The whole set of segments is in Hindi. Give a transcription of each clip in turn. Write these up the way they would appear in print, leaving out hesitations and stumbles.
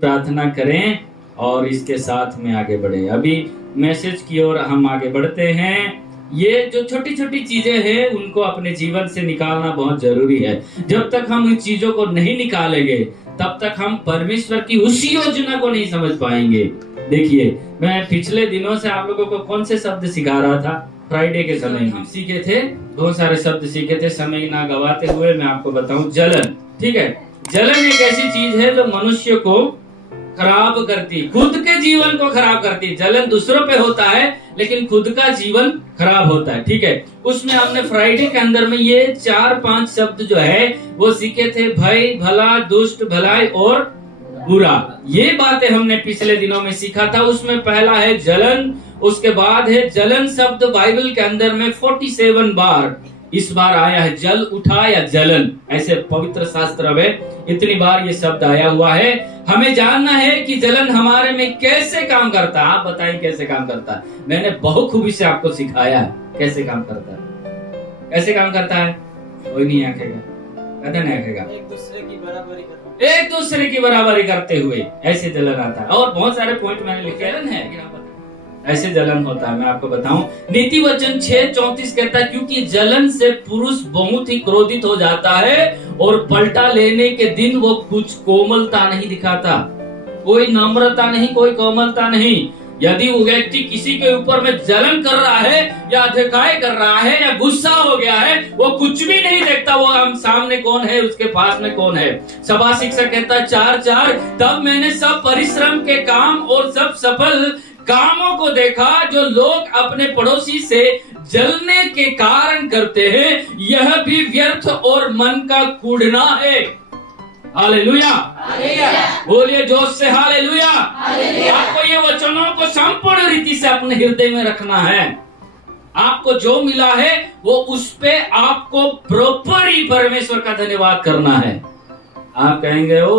प्रार्थना करें और इसके साथ में आगे बढ़े। अभी मैसेज की ओर हम आगे बढ़ते हैं। ये जो छोटी छोटी चीजें हैं उनको अपने जीवन से निकालना बहुत जरूरी है। जब तक हम इन चीजों को नहीं निकालेंगे तब तक हम परमेश्वर की उसी योजना को नहीं समझ पाएंगे। देखिए, मैं पिछले दिनों से आप लोगों को कौन से शब्द सिखा रहा था? फ्राइडे के समय में सीखे थे, बहुत सारे शब्द सीखे थे। समय ना गवाते हुए मैं आपको बताऊं, जलन। ठीक है, जलन एक ऐसी चीज है जो मनुष्य को खराब करती, खुद के जीवन को खराब करती। जलन दूसरों पे होता है लेकिन खुद का जीवन खराब होता है। ठीक है, उसमें हमने फ्राइडे के अंदर में ये 4-5 शब्द जो है वो सीखे थे, भय, भला, दुष्ट, भलाई और बुरा। ये बातें हमने पिछले दिनों में सीखा था। उसमें पहला है जलन, उसके बाद है जलन शब्द बाइबल के अंदर में 47 बार इस बार आया है। जल उठा या जलन, ऐसे पवित्र शास्त्र में इतनी बार ये शब्द आया हुआ है। हमें जानना है कि जलन हमारे में कैसे काम करता है। आप बताइए कैसे काम करता है? मैंने बहुत खूबी से आपको सिखाया है कैसे काम करता है। कैसे काम करता है? कोई नहीं आंखेगा, कहते नहीं आंखेगा। एक दूसरे की बराबरी करते हुए ऐसे जलन आता है। और बहुत सारे पॉइंट मैंने लिखे हैं, ऐसे जलन होता है। मैं आपको बताऊं, नीति वचन 6:34 कहता है, क्योंकि जलन से पुरुष बहुत ही क्रोधित हो जाता है और पलटा लेने के दिन वो कुछ कोमलता नहीं दिखाता, कोई नम्रता नहीं, कोई कोमलता नहीं। यदि वो व्यक्ति किसी के ऊपर में जलन कर रहा है या अधिकाय कर रहा है या गुस्सा हो गया है, वो कुछ भी नहीं देखता, वो हम सामने कौन है, उसके पास में कौन है। सभा शिक्षक कहता है 4:4, तब मैंने सब परिश्रम के काम और सब सफल कामों को देखा जो लोग अपने पड़ोसी से जलने के कारण करते हैं, यह भी व्यर्थ और मन का कूड़ना है। हालेलुया, बोलिए जोश से हालेलुया। आपको ये वचनों को संपूर्ण रीति से अपने हृदय में रखना है। आपको जो मिला है वो उस पे आपको प्रॉपर ही परमेश्वर का धन्यवाद करना है। आप कहेंगे ओ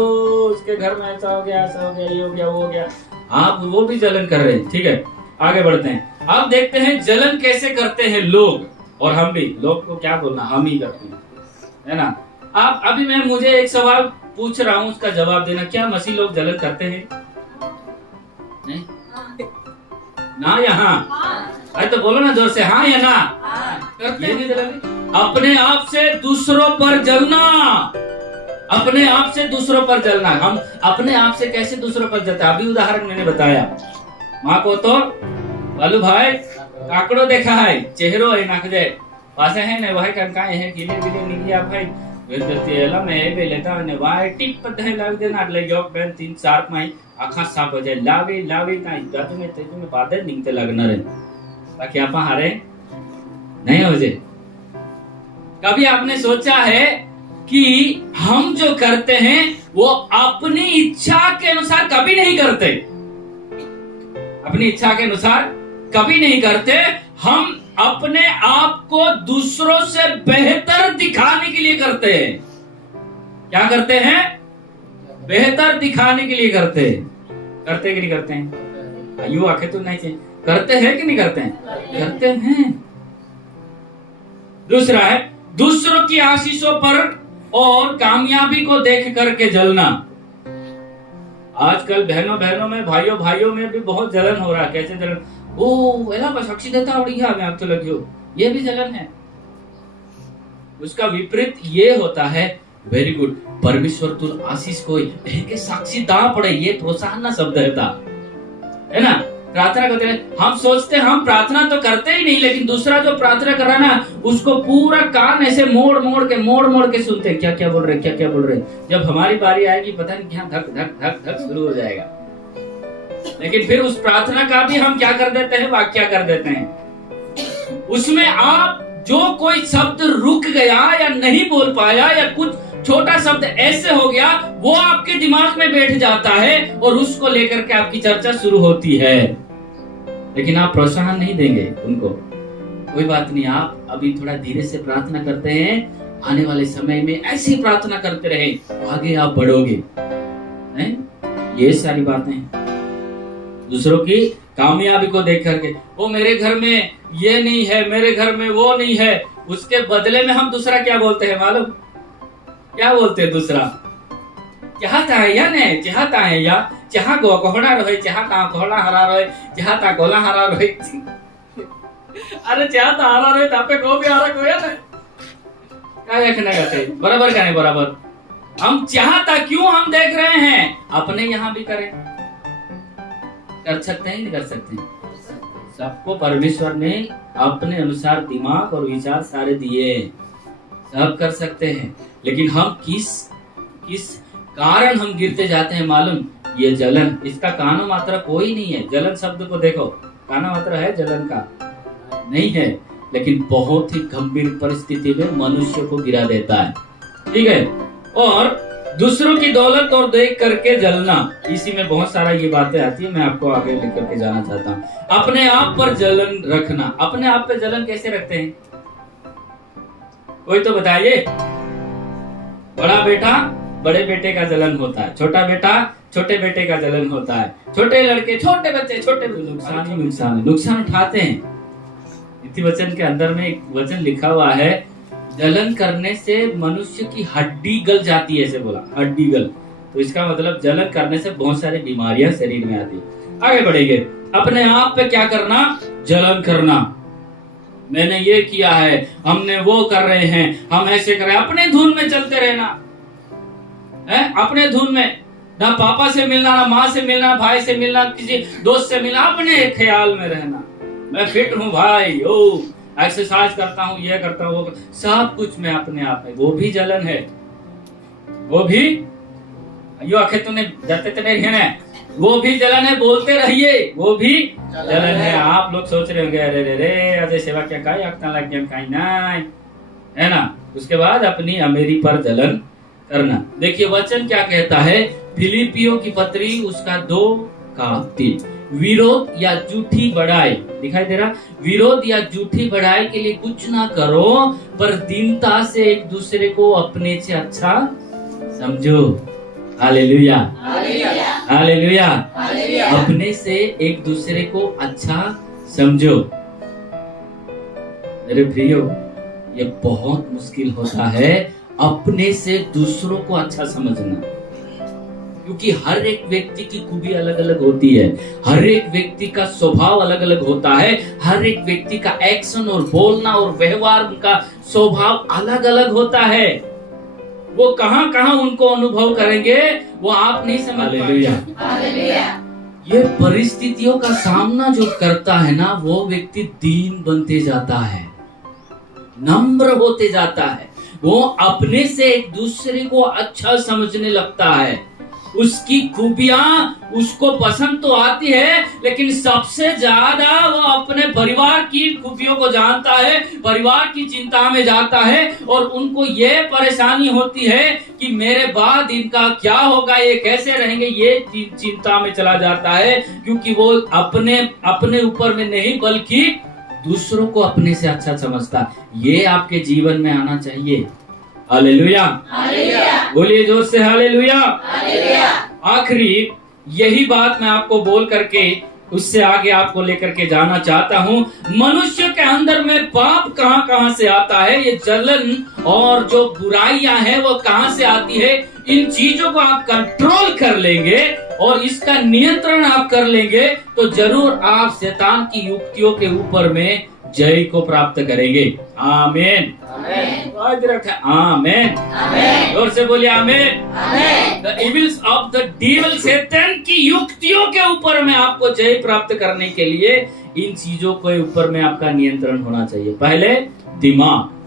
उसके घर में ऐसा हो गया, ऐसा हो गया, ये हो गया, वो हो गया, आप वो भी जलन कर रहे हैं। ठीक है, आगे बढ़ते हैं। अब देखते हैं जलन कैसे करते हैं लोग, और हम भी। लोग को क्या बोलना, हम ही करते हैं, है ना। आप अभी मैं मुझे एक सवाल पूछ रहा हूँ, उसका जवाब देना। क्या मसीह लोग जलन करते हैं? नहीं ना, यहाँ अरे तो बोलो ना जोर से, हाँ या ना। करते हैं जलन। अपने आप से दूसरों पर जलना, अपने आप से दूसरों पर जलना। हम अपने आप से कैसे दूसरों पर जलते? अभी उदाहरण मैंने बताया, माँ को तो बालू भाई काकड़ो देखा है, चेहरो है नाक दे पासे है ने भाई कंकाए है गिले गिले निगिया भाई वेदतेला में बे लेता ने भाई टिप पते लाग देना એટલે જોક બેન 3-4 માં આખા સાપ हो जाए लावे लावे काई जादू में तेजू में बादल निकते लगणार है, ताकि आप हारे नहीं हो जाए। कभी आपने सोचा है कि हम जो करते हैं वो अपनी इच्छा के अनुसार कभी नहीं करते, अपनी इच्छा के अनुसार कभी नहीं करते। हम अपने आप को दूसरों से बेहतर दिखाने के लिए करते हैं। क्या करते हैं? बेहतर दिखाने के लिए करते हैं। करते कि नहीं करते हैं? यू आखे तो नहीं चाहिए, करते हैं कि नहीं करते हैं? करते हैं। दूसरा है दूसरों की आशीषों पर और कामयाबी को देख करके जलना। आजकल बहनों में, भाइयों में भी बहुत जलन हो रहा है। कैसे जलन? ओ एला का साक्षी देता बढ़िया मैं आप तो लगियो, ये भी जलन है। उसका विपरीत ये होता है, वेरी गुड, परमेश्वर तू आशीष कोई के साक्षी दा पड़े, ये प्रोत्साहन ना शब्द है ना। प्रार्थना करते हैं, हम सोचते हैं हम प्रार्थना तो करते ही नहीं, लेकिन दूसरा जो प्रार्थना कर रहा है ना उसको पूरा कान ऐसे मोड़ के सुनते हैं, क्या क्या बोल रहे। जब हमारी बारी आएगी पता नहीं क्या धक धक धक धक शुरू हो जाएगा। लेकिन फिर उस प्रार्थना का भी हम क्या कर देते हैं, वाक्या कर देते हैं। उसमें आप जो कोई शब्द रुक गया या नहीं बोल पाया या कुछ छोटा शब्द ऐसे हो गया, वो आपके दिमाग में बैठ जाता है और उसको लेकर के आपकी चर्चा शुरू होती है। लेकिन आप प्रोत्साहन नहीं देंगे उनको, कोई बात नहीं, आप अभी थोड़ा धीरे से प्रार्थना करते हैं, आने वाले समय में ऐसी प्रार्थना करते रहे, आगे आप बढ़ोगे। ये सारी बातें दूसरों की कामयाबी को देख करके, वो मेरे घर में ये नहीं है, मेरे घर में वो नहीं है, उसके बदले में हम दूसरा क्या बोलते हैं मालूम? क्या बोलते हैं दूसरा? चाहता है या नहीं चाहता है या चाह गो कोहड़ा रहे चाह का कोहड़ा हरा रहे चाहता गोला हरा रहे अरे चाहता हरा रहे तापे को भी हरा को या नहीं काय रखना करते बराबर का नहीं बराबर हम चाहता क्यों हम देख रहे हैं अपने यहाँ भी करें कर सकते हैं नहीं कर सकते हैं सबको परमेश्वर ने अपने अनुसार दिमाग और विचार सारे दिए सब कर सकते हैं लेकिन हम किस कारण हम गिरते जाते हैं मालूम ये जलन इसका कानो मात्रा कोई नहीं है जलन शब्द को देखो कानो मात्रा है जलन का नहीं है लेकिन बहुत ही गंभीर परिस्थिति में मनुष्य को गिरा देता है ठीक है और दूसरों की दौलत और देख करके जलना इसी में बहुत सारा ये बातें आती है मैं आपको आगे लेकर के जाना चाहता हूँ अपने आप पर जलन रखना अपने आप पे जलन कैसे रखते हैं कोई तो बताइए बड़ा बेटा बड़े बेटे का जलन होता है छोटा बेटा छोटे बेटे का जलन होता है छोटे लड़के छोटे बच्चे छोटे नुकसान उठाते हैं इति वचन के अंदर में एक वचन लिखा हुआ है जलन करने से मनुष्य की हड्डी गल जाती है ऐसे बोला हड्डी गल तो इसका मतलब जलन करने से बहुत सारी बीमारियां शरीर में आती है आगे बढ़ेंगे अपने आप पे क्या करना जलन करना मैंने ये किया है हमने वो कर रहे हैं हम ऐसे कर रहे हैं अपने धुन में चलते रहना है अपने धुन में ना पापा से मिलना ना माँ से मिलना भाई से मिलना किसी दोस्त से मिलना अपने ख्याल में रहना मैं फिट हूँ भाई ओ एक्सरसाइज करता हूँ ये करता हूँ वो सब कुछ मैं अपने आप में वो भी जलन है वो भी यो आखे तूने जाते तो नहीं है वो भी जलन है बोलते रहिए वो भी जलन है आप लोग सोच रहे होंगे अरे रे रे अजय सेवा क्या कहा आगता लग गया कहीं नहीं है ना उसके बाद अपनी अमेरी पर जलन करना देखिए वचन क्या कहता है फिलिपियों की पत्री उसका 2:3 विरोध या झूठी बढ़ाई दिखाई दे रहा विरोध या झूठी बढ़ाई के लिए कुछ ना करो पर दीनता से एक दूसरे को अपने से अच्छा समझो हालेलुया हालेलुया अपने से एक दूसरे को अच्छा समझो मेरे प्रियो ये बहुत मुश्किल होता है अपने से दूसरों को अच्छा समझना क्योंकि हर एक व्यक्ति की खूबी अलग अलग होती है हर एक व्यक्ति का स्वभाव अलग अलग होता है हर एक व्यक्ति का एक्शन और बोलना और व्यवहार उनका स्वभाव अलग अलग होता है वो कहां कहां उनको अनुभव करेंगे वो आप नहीं समझ पाएंगे ये परिस्थितियों का सामना जो करता है ना वो व्यक्ति दीन बनते जाता है नम्र होते जाता है वो अपने से एक दूसरे को अच्छा समझने लगता है उसकी खूबियां उसको पसंद तो आती है लेकिन सबसे ज्यादा वो अपने परिवार की खूबियों को जानता है परिवार की चिंता में जाता है और उनको ये परेशानी होती है कि मेरे बाद इनका क्या होगा ये कैसे रहेंगे ये चिंता में चला जाता है क्योंकि वो अपने ऊपर में नहीं बल्कि दूसरों को अपने से अच्छा समझता ये आपके जीवन में आना चाहिए हालेलुया बोलिए जोर से हालेलुया आखिरी यही बात मैं आपको बोल करके उससे आगे आपको लेकर के जाना चाहता हूँ मनुष्य के अंदर में पाप कहाँ कहाँ से आता है ये जलन और जो बुराइयां हैं वो कहाँ से आती है इन चीजों को आप कंट्रोल कर लेंगे और इसका नियंत्रण आप कर लेंगे तो जरूर आप शैतान की युक्तियों के ऊपर में जय को प्राप्त करेंगे आमीन आमीन जोर से बोलिए आमीन the evils of the devil शैतान की युक्तियों के ऊपर में आपको जय प्राप्त करने के लिए इन चीजों के ऊपर में आपका नियंत्रण होना चाहिए पहले दिमाग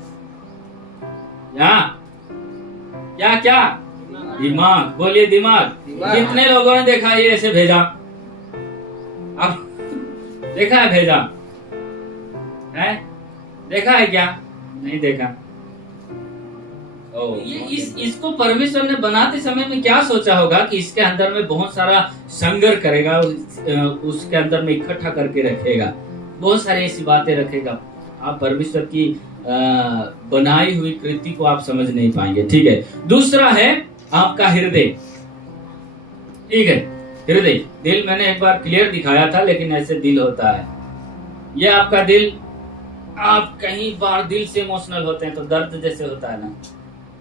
क्या क्या दिमाग बोलिए दिमाग कितने लोगों ने देखा ये ऐसे भेजा अब देखा है भेजा है देखा है क्या नहीं देखा इसको परमेश्वर ने बनाते समय में क्या सोचा होगा कि इसके अंदर में बहुत सारा संघर्ष करेगा उसके अंदर में इकट्ठा करके रखेगा बहुत सारी ऐसी बातें रखेगा आप परमेश्वर की बनाई हुई कृति को आप समझ नहीं पाएंगे ठीक है दूसरा है आपका हृदय ठीक है हृदय दिल मैंने एक बार क्लियर दिखाया था लेकिन ऐसे दिल होता है ये आपका दिल आप कहीं बार दिल से इमोशनल होते हैं तो दर्द जैसे होता है ना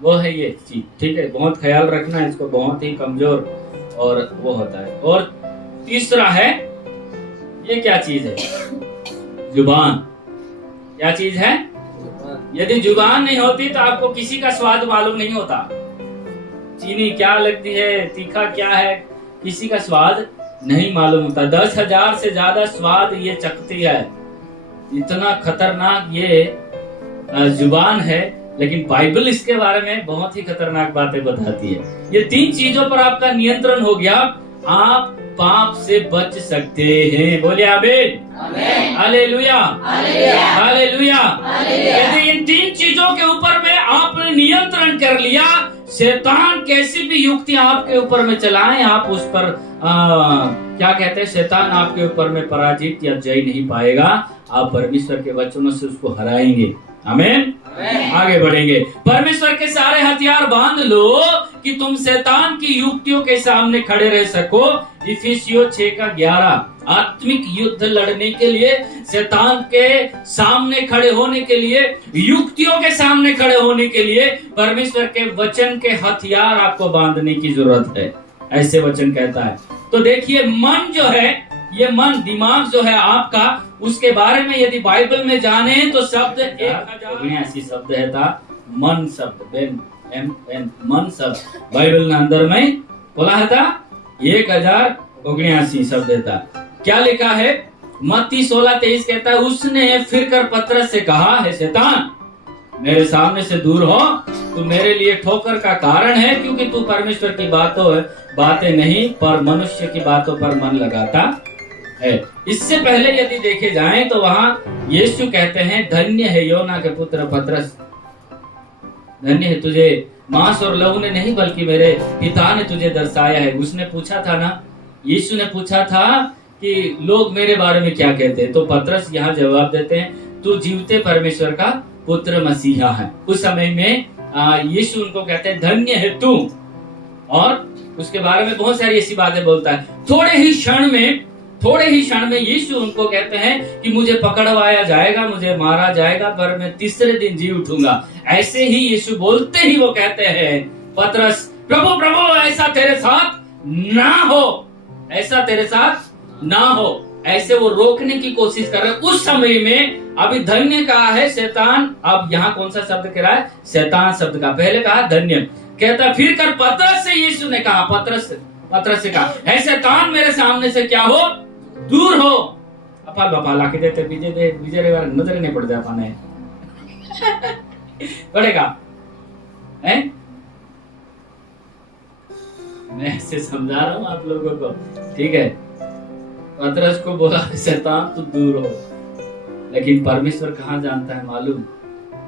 वो है ये चीज, ठीक है। बहुत ख्याल रखना इसको, बहुत ही कमजोर और वो होता है। और तीसरा है, ये क्या चीज है? जुबान। क्या चीज है? यदि जुबान नहीं होती तो आपको किसी का स्वाद मालूम नहीं होता। चीनी क्या लगती है, तीखा क्या है, किसी का स्वाद नहीं मालूम होता। 10,000 से ज्यादा स्वाद ये चखती है। इतना खतरनाक ये जुबान है। लेकिन बाइबल इसके बारे में बहुत ही खतरनाक बातें बताती है। ये 3 चीजों पर आपका नियंत्रण हो गया, आप पाप से बच सकते हैं। बोलिए आमीन, हालेलुया, हालेलुया। यदि इन 3 चीजों के ऊपर में आपने नियंत्रण कर लिया, शैतान कैसी भी युक्ति आपके ऊपर में चलाएं, आप उस पर क्या कहते हैं, शैतान आपके ऊपर में पराजित या जय नहीं पाएगा। आप परमेश्वर के वचनों से उसको हराएंगे। आमीन। आगे बढ़ेंगे। परमेश्वर के सारे हथियार बांध लो कि तुम शैतान की युक्तियों के सामने खड़े रह सको। इफिसियों 6:11। आत्मिक युद्ध लड़ने के लिए, शैतान के सामने खड़े होने के लिए, युक्तियों के सामने खड़े होने के लिए परमेश्वर के वचन के हथियार आपको बांधने की जरूरत है, ऐसे वचन कहता है। तो देखिए, मन जो है, ये मन, दिमाग जो है आपका, उसके बारे में यदि बाइबल में जाने तो शब्द 1089 शब्द है था। मन शब्द, मन शब्द बाइबल के अंदर में बोला है था 1089 शब्द था। क्या लिखा है? मत्ती 16:23 कहता है, उसने फिर कर पतरस से कहा, है शैतान, मेरे सामने से दूर हो, तू मेरे लिए ठोकर का कारण है, क्योंकि तू परमेश्वर की बातें नहीं पर मनुष्य की बातों पर मन लगाता है। इससे पहले यदि देखे जाएं तो वहाँ यीशु कहते हैं, धन्य है योना के पुत्र पतरस, धन्य है तुझे, मांस और लहू ने नहीं बल्कि मेरे पिता ने तुझे दर्शाया है। उसने पूछा था ना, यीशु ने पूछा था कि लोग मेरे बारे में क्या कहते हैं, तो पतरस यहाँ जवाब देते हैं, तू जीवते परमेश्वर का पुत्र मसीहा है। उस समय में यीशु उनको कहते हैं, धन्य है तू, और उसके बारे में बहुत सारी ऐसी बातें बोलता है। थोड़े ही क्षण में यीशु उनको कहते हैं कि मुझे पकड़वाया जाएगा, मुझे मारा जाएगा, पर मैं तीसरे दिन जी उठूंगा। ऐसे ही यीशु बोलते ही वो कहते हैं, पतरस, प्रभु प्रभु ऐसा तेरे साथ ना हो, ऐसा तेरे साथ ना हो। ऐसे वो रोकने की कोशिश कर रहे। उस समय में अभी धन्य कहा है शैतान, अब यहाँ कौन सा शब्द कह रहा है? शैतान शब्द का। पहले कहा धन्य, कहता फिर कर पतरस से यीशु ने कहा, पतरस से कहा, है शैतान मेरे सामने से क्या हो, दूर हो। अपाल बापा लाके देते विजय नजर नहीं पड़ जाता पाने पड़ेगा है? मैं ऐसे समझा रहा हूँ आप लोगों को, ठीक है। पतरस को बोला शैतान तू दूर हो, लेकिन परमेश्वर कहाँ जानता है मालूम?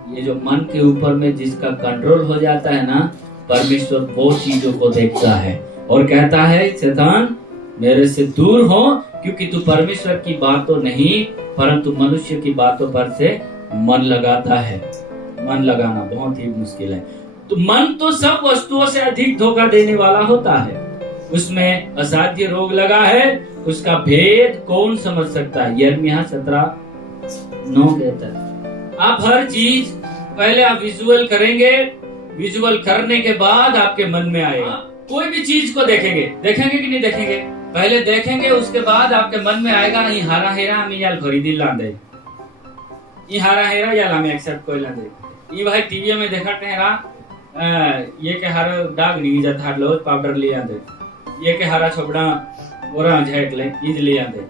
ये जो मन के ऊपर में जिसका कंट्रोल हो जाता है ना, परमेश्वर वो चीजों को देखता है और कहता है, शैतान मेरे से दूर हो, क्योंकि तू परमेश्वर की बातों नहीं परंतु मनुष्य की बातों पर से मन लगाता है। मन लगाना बहुत ही मुश्किल है। तो मन तो सब वस्तुओं से अधिक धोखा देने वाला होता है। उसमें असाध्य रोग लगा है, उसका भेद कौन समझ सकता है? यिर्मयाह 17:9 कहता है, आप हर चीज पहले आप विजुअल करेंगे, विजुअल करने के बाद आपके मन में आएगा। कोई भी चीज को देखेंगे कि नहीं देखेंगे? पहले देखेंगे, उसके बाद आपके मन में आएगा, ये हारा हेरा हम यार खरीदी लांदे, ये हारा हेरा यार हम एक्सेप्ट कोई लांदे, ये भाई टीवी में देखा टेरा ये के हारा दाग नहीं जाता, हर लोग पाउडर ले आंदे, ये के हारा छोपड़ा ओरा झेट ले इज ले आंदे।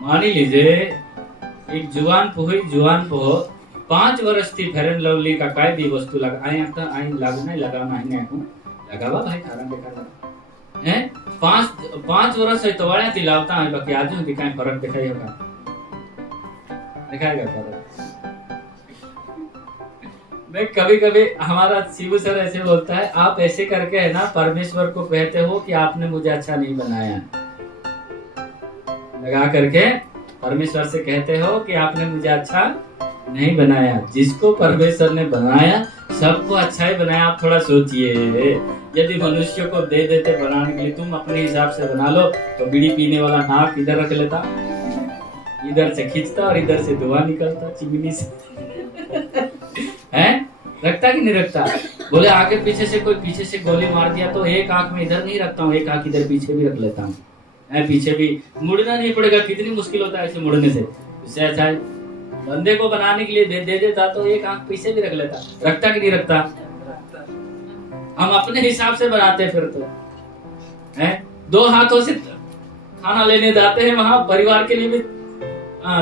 मानी लीजिए एक जुआन पो 5 वर्ष थी फेयर एंड लवली का काय भी वस्तु लगा आए आता आई लगना लगाना है को लगावा भाई खाना देखा है 5 वर्ष है तो वाले लावता है, बाकी आज भी काय फर्क दिखाई होगा, दिखाएगा फर्क। मैं कभी हमारा शिव सर ऐसे बोलता है, आप ऐसे करके है ना परमेश्वर को कहते हो कि आपने मुझे अच्छा नहीं बनाया, लगा करके परमेश्वर से कहते हो कि आपने मुझे अच्छा नहीं बनाया। जिसको परमेश्वर ने बनाया सबको अच्छा ही बनाया। आप थोड़ा सोचिए, यदि मनुष्य को दे देते बनाने के लिए, तुम अपने हिसाब से बना लो, तो बीड़ी पीने वाला नाक इधर रख लेता, इधर से खींचता और इधर से धुआं निकलता चिमनी से है। रखता कि नहीं रखता? बोले आगे पीछे से कोई पीछे से गोली मार दिया तो एक आंख में इधर नहीं रखता हूँ, एक आंख इधर पीछे भी रख लेता हूँ। पीछे भी मुड़ना नहीं पड़ेगा, कितनी मुश्किल होता है ऐसे मुड़ने से। इससे अच्छा है बंदे को बनाने के लिए दे देता तो एक आंख पीछे भी रख लेता। रखता कि नहीं रखता? हम अपने हिसाब से बनाते फिर तो है। 2 हाथों से खाना लेने जाते हैं, वहां परिवार के लिए भी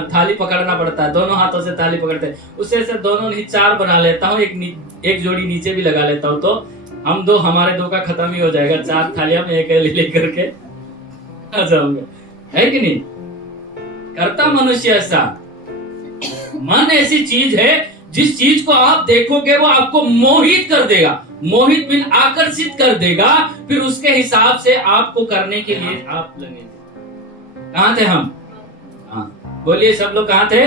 थाली पकड़ना पड़ता है, दोनों हाथों से थाली पकड़ते हैं। उससे से दोनों नहीं 4 बना लेता हूँ, एक जोड़ी नीचे भी लगा लेता हूँ, तो हम 2 हमारे 2 का खत्म ही हो जाएगा। 4 थालियां में एक ले करके आ जाऊंगा, है कि नहीं? करता मनुष्य ऐसा। मन ऐसी चीज है जिस चीज को आप देखोगे वो आपको मोहित कर देगा, मोहित बिन आकर्षित कर देगा, फिर उसके हिसाब से आपको करने के लिए आप लगेंगे। कहाँ थे हम? हाँ बोलिए सब लोग, कहाँ थे?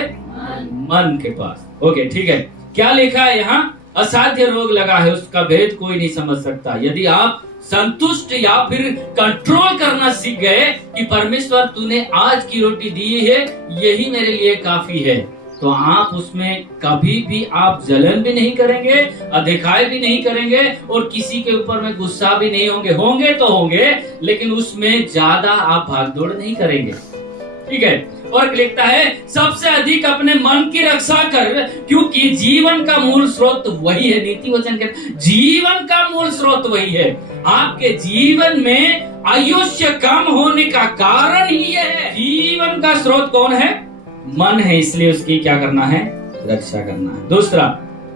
मन के पास। ओके ठीक है, क्या लिखा है यहाँ? असाध्य रोग लगा है, उसका भेद कोई नहीं समझ सकता। यदि आप संतुष्ट या फिर कंट्रोल करना सीख गए कि परमेश्वर तूने आज की रोटी दी है, यही मेरे लिए काफी है, तो आप उसमें कभी भी आप जलन भी नहीं करेंगे, अधिकाय भी नहीं करेंगे, और किसी के ऊपर में गुस्सा भी नहीं होंगे। होंगे तो होंगे, लेकिन उसमें ज्यादा आप भागदौड़ नहीं करेंगे। ठीक है, और लिखता है सबसे अधिक अपने मन की रक्षा कर, क्योंकि जीवन का मूल स्रोत वही है। नीति वचन के जीवन का मूल स्रोत वही है। आपके जीवन में आयुष्य कम होने का कारण ही यह है। जीवन का स्रोत कौन है? मन है, इसलिए उसकी क्या करना है? रक्षा करना है। दूसरा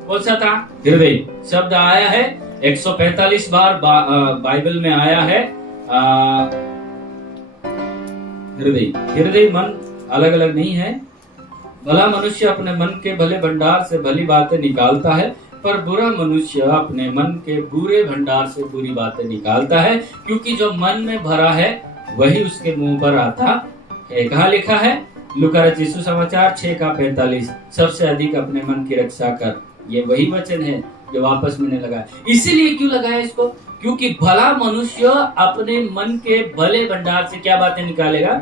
कौन सा था? हृदय शब्द आया है 145 बार बाइबल में आया है। हृदय मन अलग अलग नहीं है। भला मनुष्य अपने मन के भले भंडार से भली बातें निकालता है, पर बुरा मनुष्य अपने मन के बुरे भंडार से बुरी बातें निकालता है, क्योंकि जो मन में भरा है वही उसके मुंह पर आता है। कहाँ लिखा है? लूका रचित सुसमाचार 6:45। सबसे अधिक अपने मन की रक्षा कर, ये वही वचन है जो वापस मैंने लगाया। इसीलिए क्यों लगाया इसको? क्योंकि भला मनुष्य अपने मन के भले भंडार से क्या बातें निकालेगा?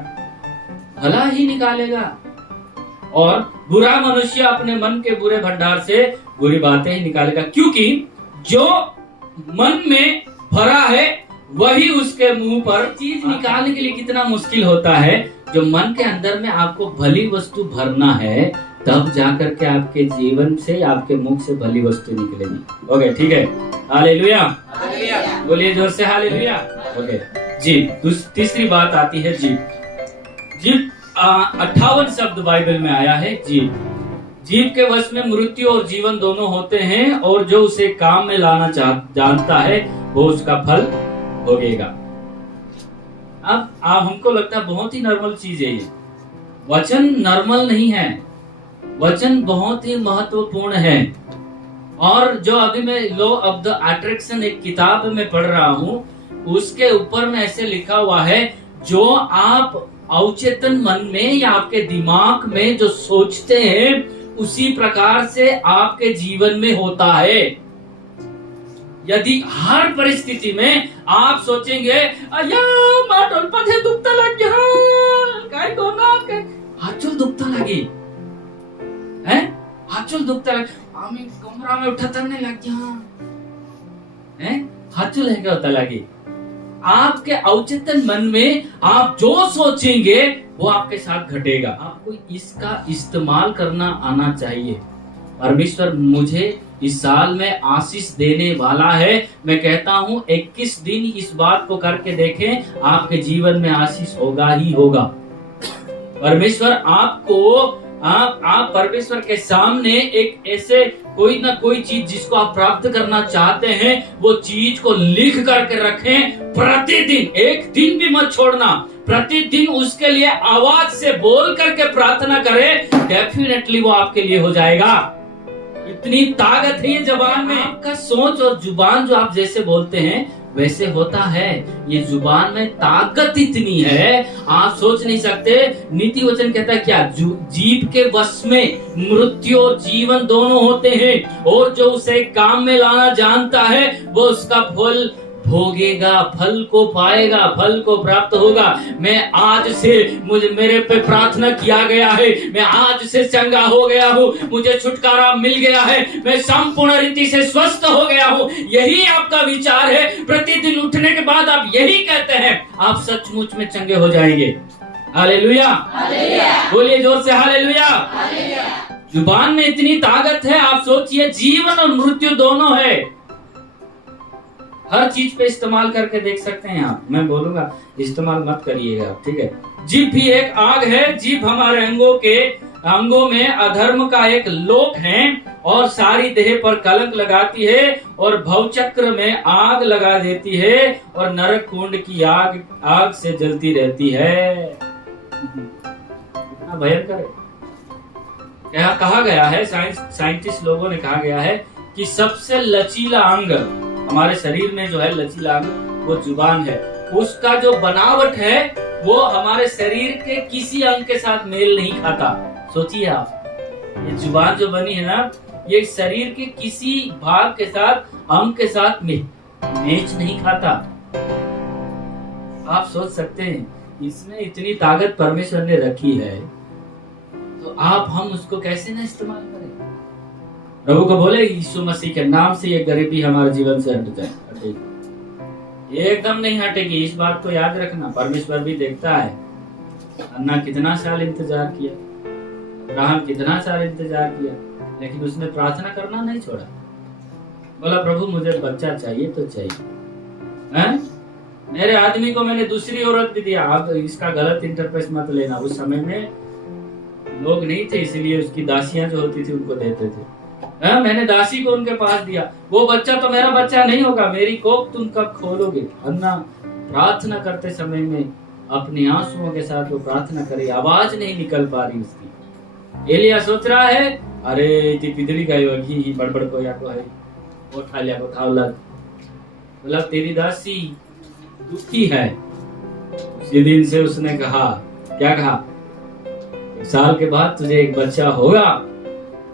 भला ही निकालेगा, और बुरा मनुष्य अपने मन के बुरे भंडार से बुरी बातें ही निकालेगा, क्योंकि जो मन में भरा है वही उसके मुंह पर। चीज निकालने के लिए कितना मुश्किल होता है। जो मन के अंदर में आपको भली वस्तु भरना है, तब जाकर के आपके जीवन से, आपके मुख से भली वस्तु निकलेगी। ओके ठीक है, हालेलुया, बोलिए जोर से हालेलुया। ओके जी, तीसरी बात आती है जीभ। जीभ 58 शब्द बाइबल में आया है। जीभ के वश में मृत्यु और जीवन दोनों होते हैं, और जो उसे काम में लाना जानता है वो उसका फल भोगेगा। अब हमको लगता है बहुत ही नॉर्मल चीज है ये। वचन नॉर्मल नहीं है, वचन बहुत ही महत्वपूर्ण है। और जो अभी मैं लॉ ऑफ द अट्रैक्शन एक किताब में पढ़ रहा हूँ, उसके ऊपर में ऐसे लिखा हुआ है, जो आप अवचेतन मन में या आपके दिमाग में जो सोचते हैं, उसी प्रकार से आपके जीवन में होता है। यदि हर परिस्थिति में आप सोचेंगे दुखता लग गया, हाथचुल दुखता लगी है, हाथचुल दुखता लग, कमरा में उठा तलने लग गया है, हाथचुल है क्या होता लगी। आपके अवचेतन मन में आप जो सोचेंगे वो आपके साथ घटेगा। आपको इसका इस्तेमाल करना आना चाहिए। परमेश्वर मुझे इस साल में आशीष देने वाला है। मैं कहता हूँ 21 दिन इस बात को करके देखें, आपके जीवन में आशीष होगा ही होगा। परमेश्वर आपको आप परमेश्वर के सामने एक ऐसे कोई ना कोई चीज जिसको आप प्राप्त करना चाहते हैं, वो चीज को लिख करके रखें। प्रतिदिन, एक दिन भी मत छोड़ना, प्रतिदिन उसके लिए आवाज से बोल करके प्रार्थना करें, डेफिनेटली वो आपके लिए हो जाएगा। इतनी ताकत है ये जुबान में। आपका सोच और जुबान जो आप जैसे बोलते हैं वैसे होता है। ये जुबान में ताकत इतनी है, आप सोच नहीं सकते। नीति वचन कहता है क्या? जीभ के वश में मृत्यु और जीवन दोनों होते हैं, और जो उसे काम में लाना जानता है वो उसका फल भोगेगा, फल को पाएगा, फल को प्राप्त होगा। मैं आज से मेरे पे प्रार्थना किया गया है, मैं आज से चंगा हो गया हूँ, मुझे छुटकारा मिल गया है, मैं संपूर्ण रीति से स्वस्थ हो गया हूँ, यही आपका विचार है। प्रतिदिन उठने के बाद आप यही कहते हैं, आप सचमुच में चंगे हो जाएंगे। हालेलुया, बोलिए जोर से हालेलुया। जुबान में इतनी ताकत है, आप सोचिए जीवन और मृत्यु दोनों है। हर चीज पे इस्तेमाल करके देख सकते हैं आप। मैं बोलूंगा इस्तेमाल मत करिएगा, ठीक है। जीभ भी एक आग है। जीभ हमारे अंगों में अधर्म का एक लोक है और सारी देह पर कलंक लगाती है और भवचक्र में आग लगा देती है और नरक कुंड की आग से जलती रहती है। कितना भयंकर है। यहाँ कहा गया है, साइंटिस्ट लोगों ने कहा गया है कि सबसे लचीला अंग हमारे शरीर में जो है, लचीला अंग वो जुबान है। उसका जो बनावट है वो हमारे शरीर के किसी अंग के साथ मेल नहीं खाता। सोचिए आप, ये जुबान जो बनी है ना, ये शरीर के किसी भाग के साथ, अंग के साथ मैच नहीं खाता। आप सोच सकते हैं इसमें इतनी ताकत परमेश्वर ने रखी है, तो हम उसको कैसे ना इस्तेमाल करें। प्रभु को बोले यीशु मसीह के नाम से ये गरीबी हमारे जीवन से हट जाए, हटेगी, एकदम नहीं हटेगी। इस बात को याद रखना, परमेश्वर भी देखता है। अन्ना कितना साल इंतजार किया, अब्राहम कितना साल इंतजार किया, लेकिन उसने प्रार्थना करना नहीं छोड़ा। बोला प्रभु मुझे बच्चा चाहिए तो चाहिए, हैं? मेरे आदमी को मैंने दूसरी औरत भी दिया। आप इसका गलत इंटरप्रेट मत लेना। उस समय में लोग नहीं थे, इसलिए उसकी दासियां जो होती थी उनको देते थे। मैंने दासी को उनके पास दिया। वो बच्चा तो मेरा बच्चा नहीं होगा, मेरी कोख तुम कब खोलोगे। अन्ना प्रार्थना करते समय में अपने आंसुओं के साथ वो प्रार्थना करे, आवाज नहीं निकल पा रही उसकी। एलिया सोच रहा है अरे इतनी पिदली गई होगी, बड़बड़ को या को है वो ठा लिया को था लग। बोला तेरी दासी दुखी है। उसी दिन से उसने कहा, क्या कहा, 1 साल के बाद तुझे एक बच्चा होगा।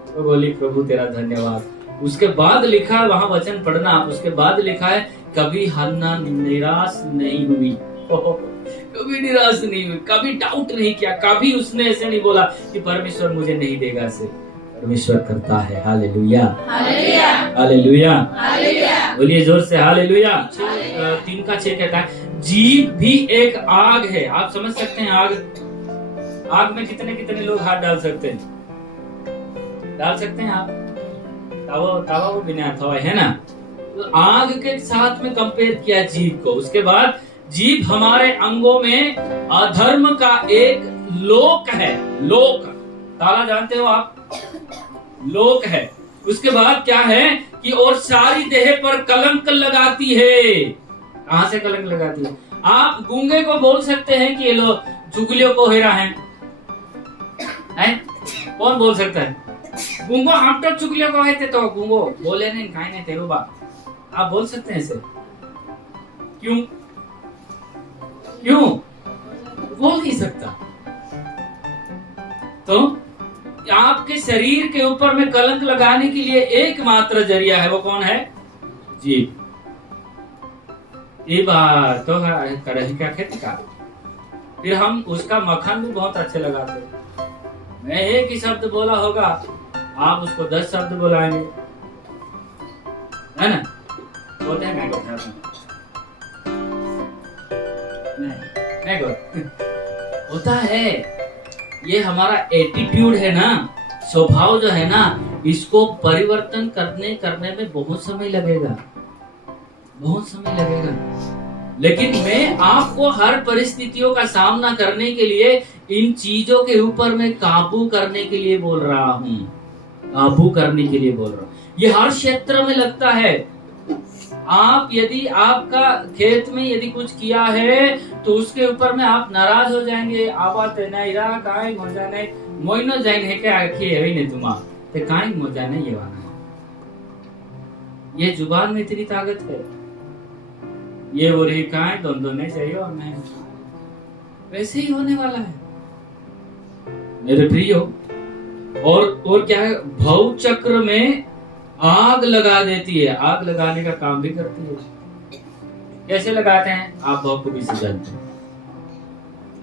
तो बोली प्रभु तेरा धन्यवाद। उसके बाद लिखा है, वहां वचन पढ़ना आप, उसके बाद लिखा है कभी हन्ना निराश नहीं हुई, कभी निराश नहीं हुई, कभी डाउट नहीं किया, कभी उसने ऐसे नहीं बोला कि परमेश्वर मुझे नहीं देगा। से परमेश्वर करता है। हालेलुया, हालेलुया, हालेलुया, बोलिए जोर से हालेलुया। 3:6 कहता है जीभ भी एक आग है। आप समझ सकते हैं आग में कितने लोग हाथ डाल सकते हैं, डाल सकते हैं आप। तावा वो बिना अथवा है ना, तो आग के साथ में कंपेयर किया जीभ को। उसके बाद जीभ हमारे अंगों में अधर्म का एक लोक है। लोक, ताला जानते हो आप, लोक है। उसके बाद क्या है कि और सारी देह पर कलंक लगाती है। कहां से कलंक लगाती है? आप गूंगे को बोल सकते हैं कि ये लो जुगलियों को हेरा है? कौन बोल सकता है? गूंगो हम तो चुगलियों को कहते तो गूंगो बोले नहीं, कहीं नहीं तेरो बा। आप बोल सकते हैं इसे? क्यों बोल नहीं सकता। तो आपके शरीर के ऊपर में कलंक लगाने के लिए एकमात्र जरिया है, वो कौन है? जीभ। ये बात तो कड़ही का खेती का। फिर हम उसका मक्खन भी बहुत अच्छे लगाते हैं। मैं एक ही शब्द बोला होगा, आप उसको 10 शब्द बुलाएंगे, है ना? बोलते हैं नहीं होता है। ये हमारा एटीट्यूड है ना, स्वभाव जो है ना, इसको परिवर्तन करने में बहुत समय लगेगा। लेकिन मैं आपको हर परिस्थितियों का सामना करने के लिए, इन चीजों के ऊपर में काबू करने के लिए बोल रहा हूँ। ये हर क्षेत्र में लगता है। आप यदि आपका खेत में यदि कुछ किया है तो उसके ऊपर में आप नाराज हो जाएंगे। आवाज नहीं रहा काई मजा नहीं मोइनो जाएंगे क्या आखिर है नहीं तुम ते काई मजा नहीं ये वाला। ये जुबान में इतनी ताकत है। ये हो रही काई दोनों नहीं चाहिए और मैं वैसे ही होने वाला है मेरे प्रियो। और क्या है, भव चक्र में आग लगा देती है, आग लगाने का काम भी करती है। कैसे लगाते हैं आप बखूबी से जानते हैं।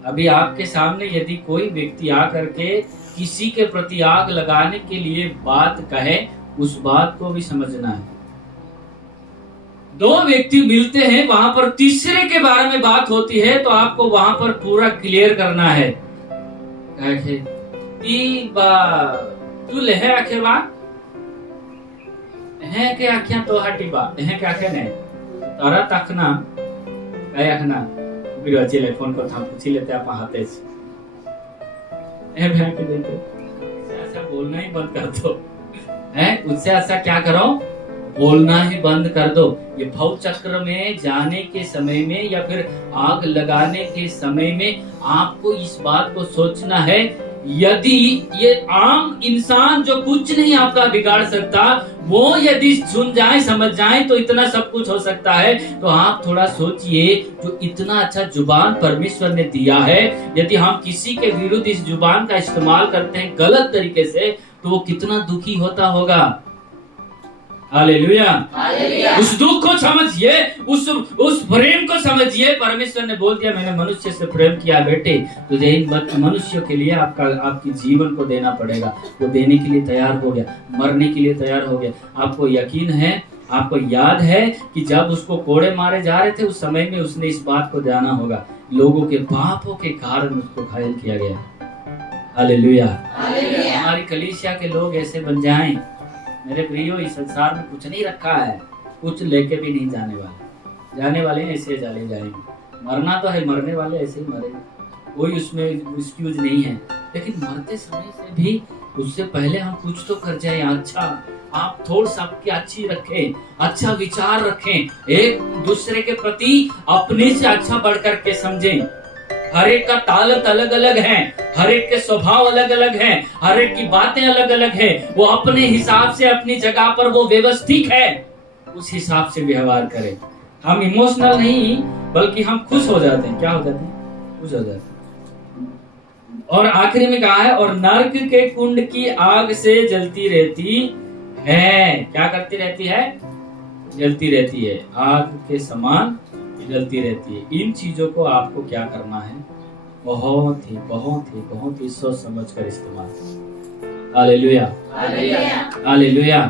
अभी आपके सामने यदि कोई व्यक्ति आकर के किसी के प्रति आग लगाने के लिए बात कहे, उस बात को भी समझना है। दो व्यक्ति मिलते हैं, वहां पर तीसरे के बारे में बात होती है तो आपको वहां पर पूरा क्लियर करना है। तू लेहे आखे बा है के आख्या तो हटी बा है के आखे ने तारा तकना काय आखना बिरवाचे फोन को था पूछी लेते आप हाथे ए भैया के देते ऐसा बोलना ही बंद कर दो है। उससे ऐसा क्या करो, बोलना ही बंद कर दो। ये भव चक्र में जाने के समय में या फिर आग लगाने के समय में आपको इस बात को सोचना है, यदि ये आम इंसान जो कुछ नहीं आपका बिगाड़ सकता, वो यदि सुन जाए समझ जाए तो इतना सब कुछ हो सकता है। तो आप थोड़ा सोचिए, जो इतना अच्छा जुबान परमेश्वर ने दिया है, यदि हम किसी के विरुद्ध इस जुबान का इस्तेमाल करते हैं गलत तरीके से, तो वो कितना दुखी होता होगा। हालेलुया। उस दुख को समझिए, उस प्रेम को समझिए। परमेश्वर ने बोल दिया, मैंने मनुष्य से प्रेम किया बेटे, तुझे इन मनुष्य के लिए आपकी जीवन को देना पड़ेगा। वो देने के लिए तैयार हो गया, मरने के लिए तैयार हो गया। आपको यकीन है, आपको याद है कि जब उसको कोड़े मारे जा रहे थे, उस समय में उसने इस बात को जाना होगा, लोगों के पापों के कारण उसको घायल किया गया। हालेलुया। हमारी कलीसिया के लोग ऐसे बन जाएं। मेरे प्रियो, इस संसार में कुछ नहीं रखा है, कुछ लेके भी नहीं जाने वाले। जाने वाले ऐसे चले जाएंगे। मरना तो है, मरने वाले ऐसे ही मरेंगे, कोई उसमें एक्सक्यूज नहीं है। लेकिन मरते समय से भी उससे पहले हम कुछ तो कर जाए। अच्छा, आप थोड़ा सबकी अच्छी रखें, अच्छा विचार रखें, एक दूसरे के प्रति अपने से अच्छा बढ़ करके समझें। हर एक का ताकत अलग अलग है, हर एक के स्वभाव अलग अलग है, हर एक की बातें अलग अलग है। वो अपने हिसाब से अपनी जगह पर वो व्यवस्थित है, उस हिसाब से व्यवहार करें। हम इमोशनल नहीं, बल्कि हम खुश हो जाते हैं। क्या हो जाते हैं? खुश हो जाते हैं। और आखिरी में कहा है, और नरक के कुंड की आग से जलती रहती है। क्या करती रहती है? जलती रहती है, आग के समान जलती रहती है। इन चीजों को आपको क्या करना है? बहुत ही बहुत ही बहुत ही सोच समझ कर इस्तेमाल। Hallelujah, hallelujah, hallelujah.